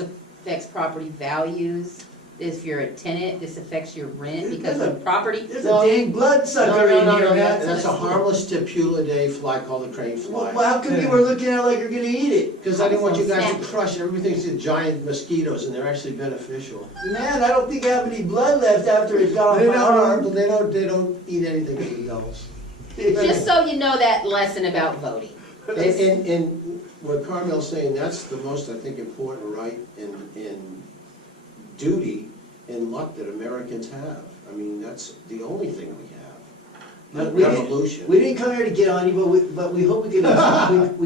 affects property values. If you're a tenant, this affects your rent because of property. There's a dang bloodsucker in here, man. That's a harmless stipula day fly called the crane fly. Well, how come you were looking at it like you're gonna eat it? Because I didn't want you guys to crush everything's giant mosquitoes, and they're actually beneficial. Man, I don't think I have any blood left after it got off They my arm. don't eat anything but adults. Just so you know that lesson about voting. And what Carmel's saying, that's the most, I think, important right in duty and luck that Americans have. I mean, that's the only thing we have. Not revolution. We didn't come here to get on you, but we hope we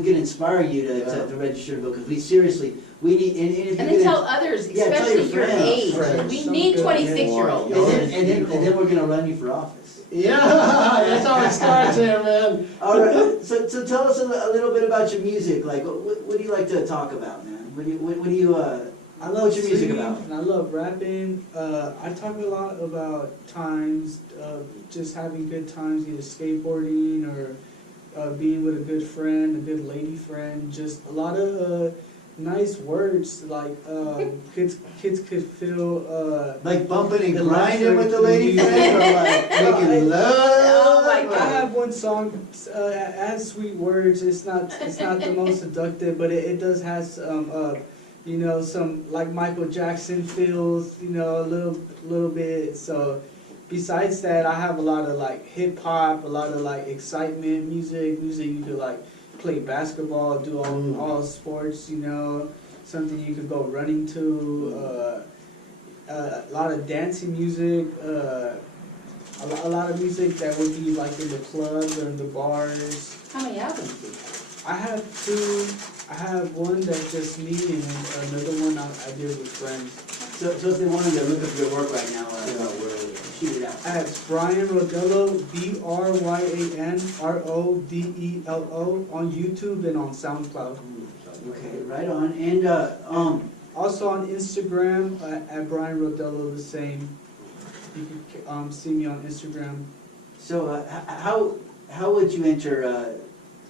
can inspire you to register to vote, because we seriously, we need, and if And you then can- tell others, Yeah, tell especially your your friends. age. Friends. We need 26-year-olds. and then we're gonna run you for office. Yeah, that's how it starts here, man. All right, so tell us a little bit about your music. Like, what do you like to talk about, man? What do you I love what's your music singing about? and I love rapping. I talk a lot about times, just having good times, either skateboarding or being with a good friend, a good lady friend. Just a lot of nice words, like kids could feel. Like bumping and The grinding with the laughter lady music. friend, or like making love? Oh my I God. have one song, it has sweet words. It's not the most seductive, but it does have some, you know, some like Michael Jackson feels, you know, a little bit. So besides that, I have a lot of like hip hop, a lot of like excitement music you could like play basketball, do all sports, you know, something you could go running to. A lot of dancing music. A lot of music that would be like in the clubs or in the bars. How many albums do you have? I have two. I have one that's just me and another one I did with friends. So if they wanted to look up your work right now, shoot it out. I have Brian Rodello, BryanRodello on YouTube and on SoundCloud. Okay, right on. And Also on Instagram at Brian Rodello the same. You can see me on Instagram. so how would you enter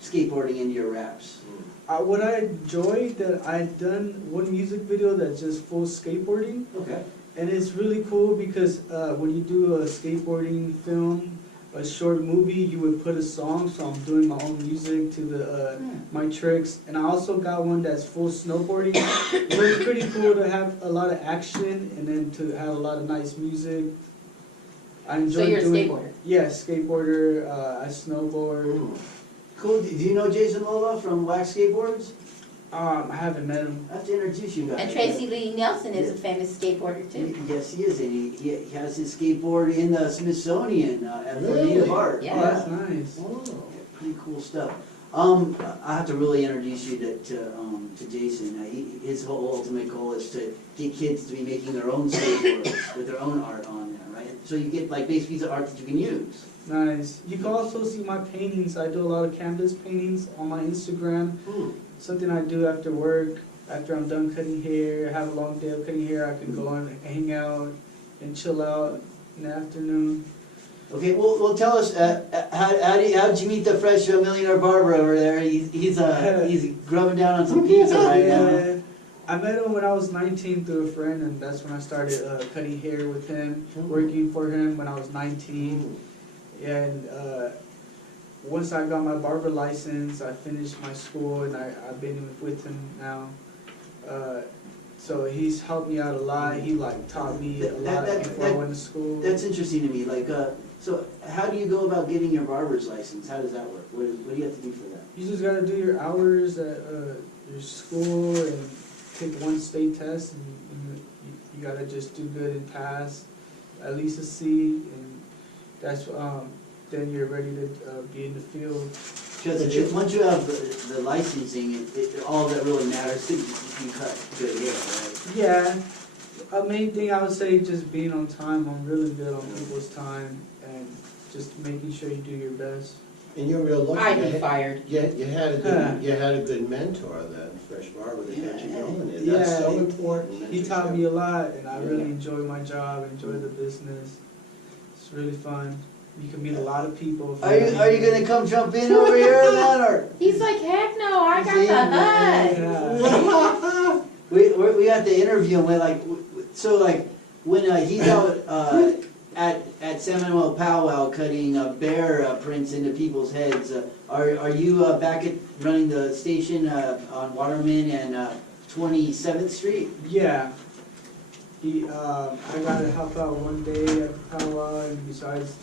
skateboarding into your raps? What I enjoyed that I'd done one music video that's just full skateboarding. Okay. And it's really cool because when you do a skateboarding film, a short movie, you would put a song. So I'm doing my own music to the my tricks. And I also got one that's full snowboarding. So it's pretty cool to have a lot of action and then to have a lot of nice music. I enjoy So you're a doing, skateboarder? Yeah, skateboarder. I snowboard. Cool. Do you know Jason Lola from Wax Skateboards? I haven't met him. I have to introduce you guys. And Tracy Lee Nelson is a famous skateboarder too. Yes, he is, and he has his skateboard in the Smithsonian at the Really? Native Art. Yeah. Oh, that's nice. Oh. Yeah, pretty cool stuff. I have to really introduce you to Jason. His whole ultimate goal is to get kids to be making their own skateboards with their own art on there, right? So you get like base piece of art that you can use. Nice. You can also see my paintings. I do a lot of canvas paintings on my Instagram. Something I do after work, after I'm done cutting hair, have a long day of cutting hair, I can go and hang out and chill out in the afternoon. Okay, well tell us, how'd you meet the fresh millionaire barber over there? He's grubbing down on some pizza right now. I met him when I was 19 through a friend, and that's when I started cutting hair with him, working for him when I was 19. And once I got my barber license, I finished my school, and I've been with him now. So he's helped me out a lot. He like taught me a lot before I went to school. That's interesting to me. Like, so how do you go about getting your barber's license? How does that work? What do you have to do for that? You just gotta do your hours at your school and take one state test, and you gotta just do good and pass at least a C, and that's then you're ready to be in the field. Because once you have the licensing, all that really matters is you cut good hair, right? Yeah, a main thing I would say just being on time. I'm really good on people's time and just making sure you do your best. And you're real lucky. I'd be fired. You had a good mentor, that fresh barber that got you going. And that's so important. He taught me a lot, and I really enjoy my job, enjoy the business. It's really fun. You can meet a lot of people. Are you gonna come jump in over here, man, or? He's like, heck no, I got the hut. Yeah. we had to interview him, so like, when he's out at San Manuel Powwow cutting bear prints into people's heads, are you back at running the station on Waterman and 27th Street? Yeah. I got to help out one day at the powwow, and besides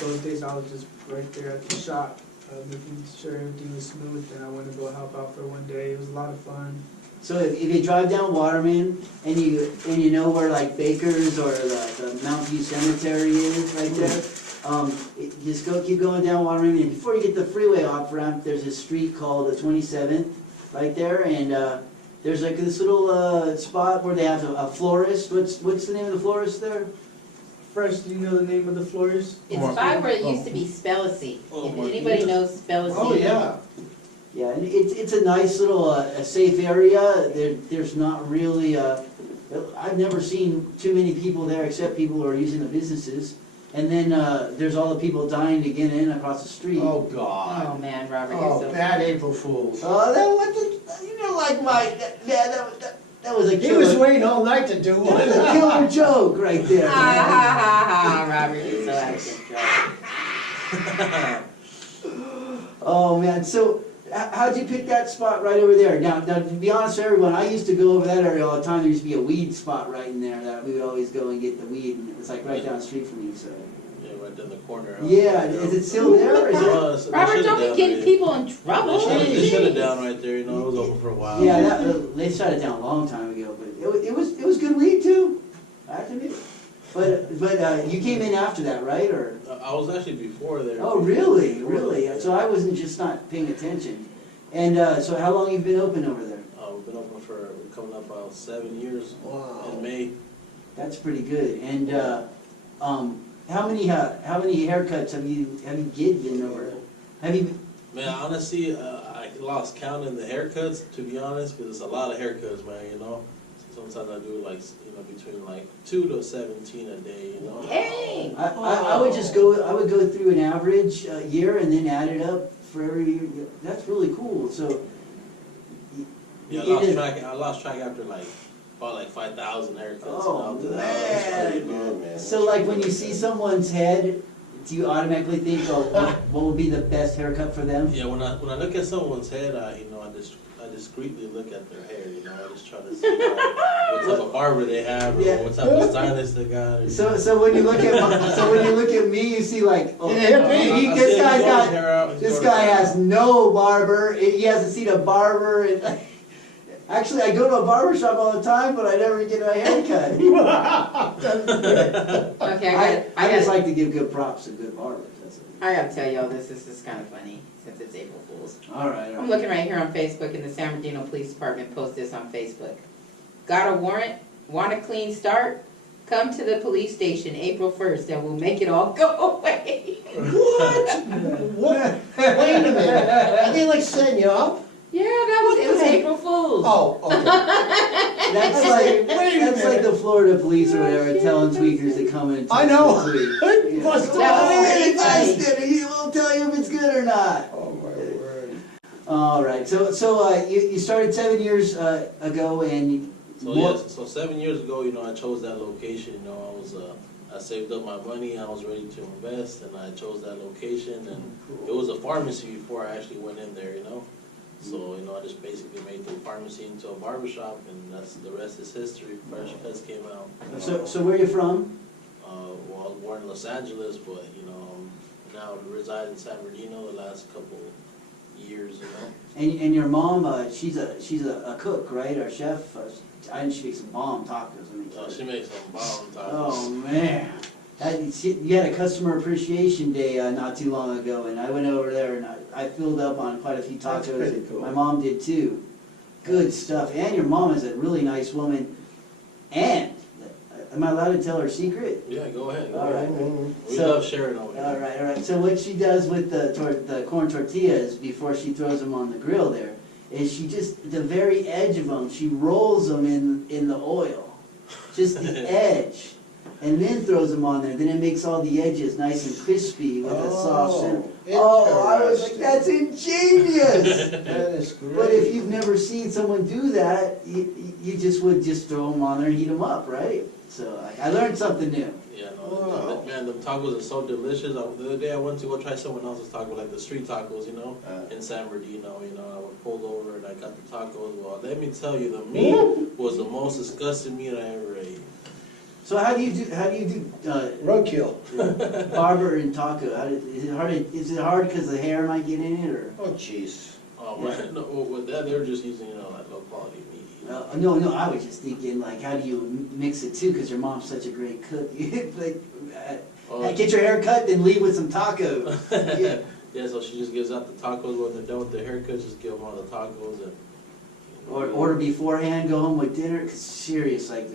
those days I was just right there at the shop, making sure everything was smooth, and I went to go help out for one day. It was a lot of fun. So if you drive down Waterman and you know where like Baker's or the Mount View Cemetery is right there, just keep going down Waterman, and before you get the freeway off ramp, there's a street called the 27th right there, and there's like this little spot where they have a florist. What's the name of the florist there? Fresh, do you know the name of the florist? It's by where it used to be Spellacy. If anybody knows Spellacy. Oh, yeah. Yeah, and it's a nice little a safe area. There's not really I've never seen too many people there except people who are using the businesses. And then there's all the people dying to get in across the street. Oh, Oh God. man, Robert, you're Oh, so. bad April Fools. Oh, you know, like that was a He was killer. waiting all night to do That was a one. killer joke right there. Ha ha ha ha, Robert, you're so out of control. Oh man, so how'd you pick that spot right over there? Now, to be honest with everyone, I used to go over that area all the time. There used to be a weed spot right in there that we would always go and get the weed, and it was like right down the street from you. So Yeah, right in the corner. Huh? yeah, is it still there? Or is it? Robert, don't be getting people in trouble. They shut it down right there. You know, it was open for a while. Yeah, they shut it down a long time ago, but it was good weed too. I have to admit. But you came in after that, right? Or I was actually before there. oh, really? Really? So I wasn't just not paying attention. And so how long you been open over there? We've been open for coming up about 7 years Wow. in May. That's pretty good. And how many haircuts have you given over? Have you? Man, honestly, I lost count in the haircuts, to be honest, because it's a lot of haircuts, man, you know. Sometimes I do like, you know, between like 2 to 17 a day, you know. Hey! I would just go. I would go through an average year and then add it up for every year. That's really cool. So. Yeah, I lost track after like about like 5,000 haircuts. Oh, and after that, man. you know, man. So like when you see someone's head, do you automatically think, oh, what would be the best haircut for them? Yeah, when I look at someone's head, I discreetly look at their hair. You know, I just try to see what type of barber they have, or Yeah. what type of stylist they got. So when you look at me, you see like, oh, Yeah, this guy has no barber. He hasn't seen a barber. And, actually, I go to a barber shop all the time, but I never get a haircut. Okay, I just like to give good props to good barbers. That's it. I gotta tell y'all, this is kind of funny, since it's April Fool's. All right. I'm looking right here on Facebook, and the San Bernardino Police Department posts this on Facebook. Got a warrant? Want a clean start? Come to the police station April 1st, and we'll make it all go away. What? What? Wait a minute. Are they like setting you up? Yeah, it was April Fool's. Oh, okay. That's like the Florida police or whatever telling tweakers to come in. I know. Yeah. Busted. Hey, busted. He won't tell you if it's good or not. Oh, my word. All right. So you started 7 years ago, and So 7 years ago, you know, I chose that location. You know, I saved up my money. I was ready to invest, and I chose that location. And it was a pharmacy before I actually went in there. You know. So, you know, I just basically made the pharmacy into a barbershop, and the rest is history. Fresh Cuts came out. So where are you from? Well, I was born in Los Angeles, but, you know, now reside in San Bernardino the last couple years, you know. And your mom, she's a cook, right, or chef? I know she makes some bomb tacos. She makes some bomb tacos. Oh man, you had a customer appreciation day not too long ago, and I went over there and I filled up on quite a few That's tacos. pretty cool. My mom did too. Good stuff. And your mom is a really nice woman. And am I allowed to tell her secret? Yeah, go ahead. Go All right. ahead. We So- love sharing over here. All right. So what she does with the corn tortillas before she throws them on the grill there is she just, the very edge of them, she rolls them in the oil. Just the edge. and then throws them on there. Then it makes all the edges nice and crispy with a soft center. Oh, I was like, that's ingenious! That is great. But if you've never seen someone do that, you just would just throw them on there and heat them up, right? So I learned something new. Yeah, no, Wow. man, the tacos are so delicious. The other day I went to go try someone else's taco, like the street tacos, you know, in San Bernardino. You know, I would pull over and I got the tacos. Well, let me tell you, the meat was the most disgusting meat I ever ate. So how do you do Roadkill. barber and taco? Is it hard because the hair might get in it, or? Oh, jeez. Oh man, no, with that they were just using, you know, like low quality meat. You know? No, I was just thinking, like, how do you mix it too? Because your mom's such a great cook. Like, get your hair cut, then leave with some tacos. Yeah. Yeah, so she just gives out the tacos when they're done with their haircut. Just give them all the tacos and. Or order beforehand, go home with dinner. Cause serious, like,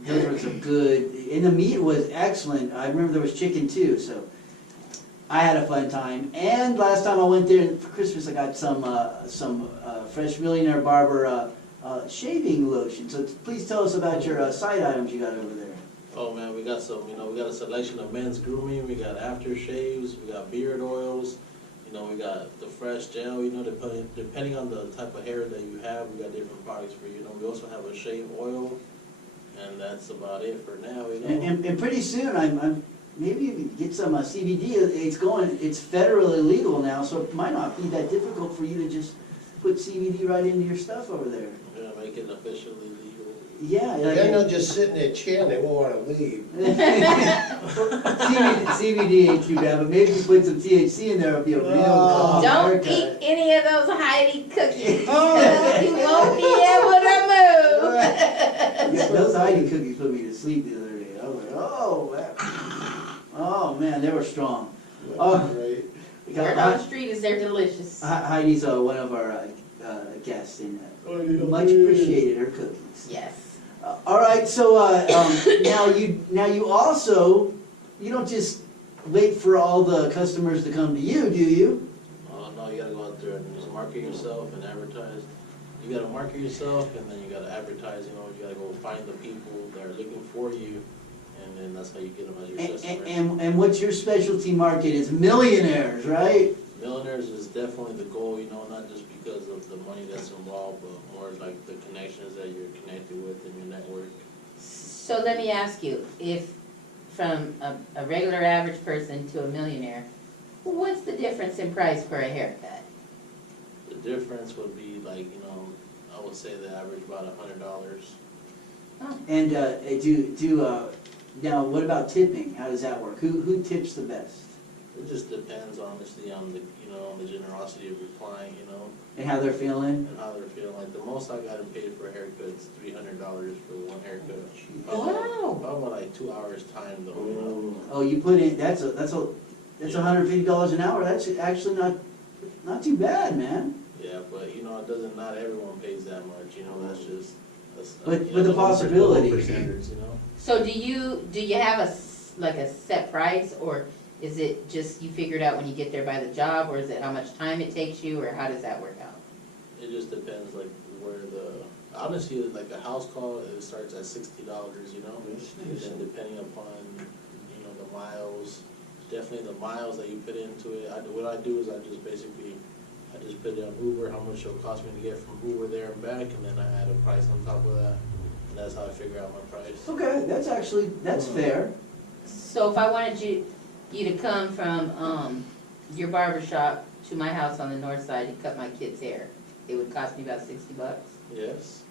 those were some good. And the meat was excellent. I remember there was chicken too, so I had a fun time. And last time I went there for Christmas, I got some Fresh Millionaire Barber shaving lotion. So please tell us about your side items you got over there. Oh man, we got some, you know, we got a selection of men's grooming, we got aftershaves, we got beard oils, you know, we got the fresh gel, you know, depending on the type of hair that you have, we got different products for you. You know, we also have a shave oil, and that's about it for now, you know. And pretty soon, I'm maybe you can get some CBD. It's federally legal now, so it might not be that difficult for you to just put CBD right into your stuff over there. We're gonna make it officially legal. Yeah. Then they'll just sit in their chair and they won't wanna leave. CBD ain't too bad, but maybe if you put some THC in there, it'll be a real Oh. Don't haircut. eat any of those Heidi cookies. You won't be able to move. Yeah, those Heidi cookies put me to sleep the other day. I was like, oh man, they were strong. Oh. Great. Word on the street is they're delicious. Heidi's one of our guests, and much appreciated her cookies. Yes. All right, so now you also, you don't just wait for all the customers to come to you, do you? No, you gotta go out there and just market yourself and advertise. You gotta market yourself and then you gotta advertise, you know, you gotta go find the people that are looking for you, and then that's how you get them as your customers. And what's your specialty market? Is millionaires, right? Millionaires is definitely the goal, you know, not just because of the money that's involved, but more like the connections that you're connected with in your network. So let me ask you, if from a regular average person to a millionaire, what's the difference in price for a haircut? The difference would be like, you know, I would say the average about $100. And now what about tipping? How does that work? Who tips the best? It just depends, honestly, on the, you know, on the generosity of your client, you know, And how they're feeling? and how they're feeling. Like the most I got paid for a haircut is $300 for one haircut. Wow. About like 2 hours time though, you know. Oh, you put in, that's $150 an hour. That's actually not too bad, man. Yeah, but you know, not everyone pays that much, you know, that's just. But you know, the possibility. lower standards, you know. So do you have a set price, or is it just you figure it out when you get there by the job, or is it how much time it takes you, or how does that work out? It just depends, like honestly, like a house call, it starts at $60, you know. And then depending upon, you know, the miles, definitely the miles that you put into it. What I do is I just put it on Uber, how much it'll cost me to get from Uber there and back, and then I add a price on top of that. And that's how I figure out my price. Okay, that's fair. So if I wanted you to come from your barber shop to my house on the north side to cut my kid's hair, it would cost me about $60? Yes.